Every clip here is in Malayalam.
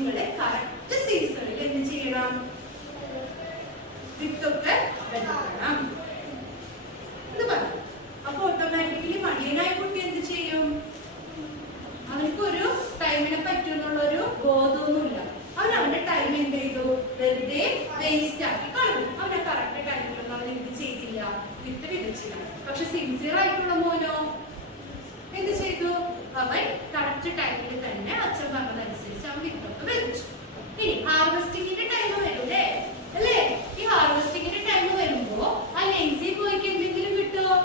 നിങ്ങൾ കറക്റ്റ് സീസണിൽ എന്ത് ചെയ്യണം? വിത്തൊക്കെ വെക്കണം എന്ന് പറഞ്ഞു. അപ്പൊ ഓട്ടോമാറ്റിക്കലി മടിയനായ കുട്ടി എന്ത് ചെയ്യും? അവനക്കൊരു ടൈമിനെ പറ്റുമെന്നുള്ളൊരു ബോധമൊന്നുമില്ല. അവൻ അവന്റെ ടൈം എന്ത് ചെയ്തു? വെറുതെ വേസ്റ്റ് ആക്കി കളഞ്ഞു. അവനെ കറക്റ്റ് ടൈമിലൊന്നും അവൻ എന്ത് ചെയ്തില്ല? വിത്ത് വിതച്ചില്ല. പക്ഷെ സിൻസിയർ ആയിട്ടുള്ള മോനോ എന്ത് ചെയ്തു? അവൻ കറക്റ്റ് ടൈമിൽ തന്നെ അച്ഛൻ പറഞ്ഞതനുസരിച്ച് അവൻ വിത്തൊക്കെ വിതച്ചു. ഇനി ഹാർവെസ്റ്റിംഗിന്റെ ടൈം വരൂല്ലേ അല്ലേ? ഈ ഹാർവെസ്റ്റിംഗിന്റെ ടൈം വരുമ്പോ ആ ലേസി ബോയ്ക്ക് എന്തെങ്കിലും കിട്ടുമോ?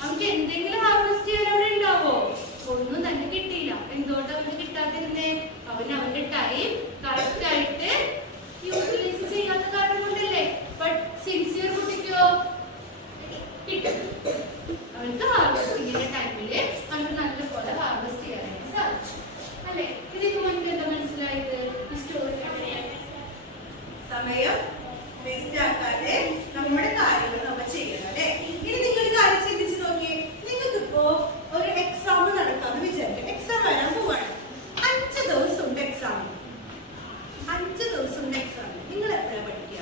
അവർക്ക് എന്തെങ്കിലും ഹാർവെസ്റ്റ് ചെയ്യാൻ അവിടെ ഉണ്ടാവോ? ഒന്നും തന്നെ കിട്ടിയില്ല. എന്തുകൊണ്ട് അവന് കിട്ടാതിരുന്നേ? അവന്റെ ടൈം കറക്റ്റ് ആയിട്ട് യൂട്ടിലൈസ് ചെയ്യാത്ത കാരണം കൊണ്ടല്ലേ. ബട്ട് സിൻസിയർ കുട്ടിക്കോ കിട്ടും. അവർക്ക് ഹാർവെസ്റ്റിംഗിന്റെ ടൈമില് അവർക്ക് നല്ലപോലെ ഹാർവെസ്റ്റ് ചെയ്യാനായിട്ട് സാധിച്ചു അല്ലെ? ഇതിന് മുൻപ് എന്താ മനസ്സിലായത്? ഈ സ്റ്റോറി സമയം വേസ്റ്റ് ആക്കാതെ നമ്മുടെ കാര്യങ്ങൾ നമ്മൾ ചെയ്യണം അല്ലെ? ഇനി നിങ്ങൾ കാര്യം ചിന്തിച്ച് നോക്കിയേ. നിങ്ങൾക്കിപ്പോ ഒരു എക്സാം നടക്കാന്ന് വിചാരിക്കും. എക്സാം വരാൻ പോവാണ്. 5 ദിവസം ഉണ്ട് എക്സാം. 5 ദിവസം ഉണ്ട് എക്സാം. നിങ്ങൾ എപ്പോഴാണ് പഠിക്കുക?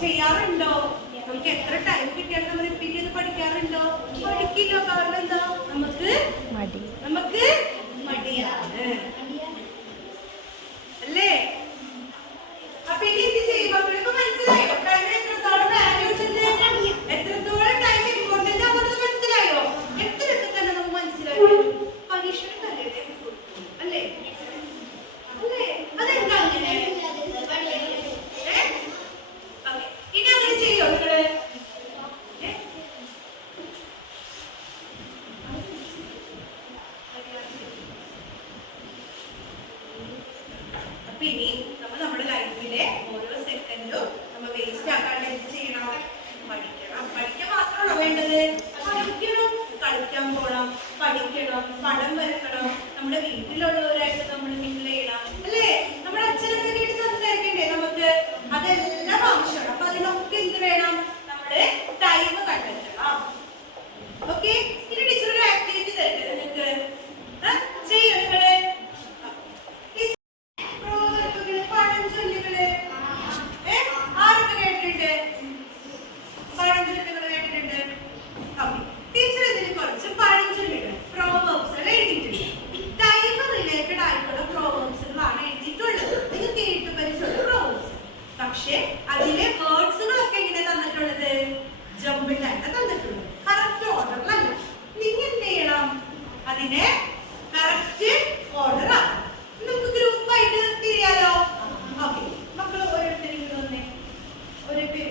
ചെയ്യാറുണ്ടോ? നമുക്ക് എത്ര ടൈം കിട്ടിയാലും നമ്മൾ റിപ്പീറ്റ് ചെയ്ത് പഠിക്കാറുണ്ടോ? പഠിക്കില്ല. കാരണം എന്താ? നമുക്ക് മടിയാണ് അല്ലേ? അപ്പൊ ഇനി എന്ത് ചെയ്യും? മക്കൾക്ക് മനസ്സിലായോ ടൈമിന് എത്രത്തോളം വാല്യൂസ് ഉണ്ട്, എത്രത്തോളം ടൈം ഇമ്പോർട്ടന്റ് ആണെന്ന് മനസ്സിലായോ? എത്രയൊക്കെ തന്നെ നമുക്ക് മനസ്സിലായോ? പരീക്ഷണം തരട്ടെ അല്ലേ? അല്ലേ? അതെന്താ അങ്ങനെ? ഇനി അങ്ങനെ ചെയ്യോ നിങ്ങള്? അപ്പൊ ഇനി നമ്മുടെ ലൈഫിലെ ഓരോ സെക്കൻഡും നമ്മൾ വേസ്റ്റ് ആക്കാണ്ട് എന്ത് ചെയ്യണം? പഠിക്കണം. പഠിക്കാൻ മാത്രമാണോ വേണ്ടത്? പഠിക്കണം, കളിക്കാൻ പോകണം, പഠിക്കണം, പടം വരക്കണം, നമ്മുടെ വീട്ടിലുള്ളവരായിട്ട് നമ്മൾ മിങ്കിൾ ചെയ്യണം അല്ലേ? നമ്മുടെ അച്ഛനൊക്കെ കേട്ട് സംസാരിക്കണ്ടേ നമുക്ക്? അതെല്ലാം ആവശ്യമാണ്. അപ്പൊ അതിനൊക്കെ എന്ത് വേണം? നമ്മുടെ ടൈം കണ്ടെത്തണം. ഓക്കെ? ഇനി ടീച്ചർ ഒരു ആക്ടിവിറ്റി തരട്ടെ നിങ്ങൾക്ക്? ചെയ്യോ നിങ്ങള്? ടീച്ചർ ഇതിന് കുറച്ച് പഴഞ്ചൊല്ലുകൾ പ്രോവർബ്സ് എഴുതിയിട്ടുണ്ട്. ടൈം റിലേറ്റഡ് ആയിട്ടുള്ള പ്രോവർബ്സുകളാണ് എഴുതിയിട്ടുള്ളത്. നിങ്ങൾ കേട്ട് പരിചയമുള്ള പ്രോവർബ്സ്. പക്ഷെ അതിലെ വേർഡ്സുകളൊക്കെ എങ്ങനെ തന്നിട്ടുള്ളത്? ജമ്പിൾ ആയിട്ട് തന്നിട്ടുള്ളത്. കറക്റ്റ് ഓർഡറിലല്ല. നിങ്ങൾ എന്ത് ചെയ്യണം? അതിനെ കറക്റ്റ് ഓർഡർ ആക്കാം. നമുക്ക് ഗ്രൂപ്പായിട്ട് തിരിയാലോ? ഓക്കെ, മക്കൾ ഓരോരുത്തരും വന്നേ. ഒരു പേര്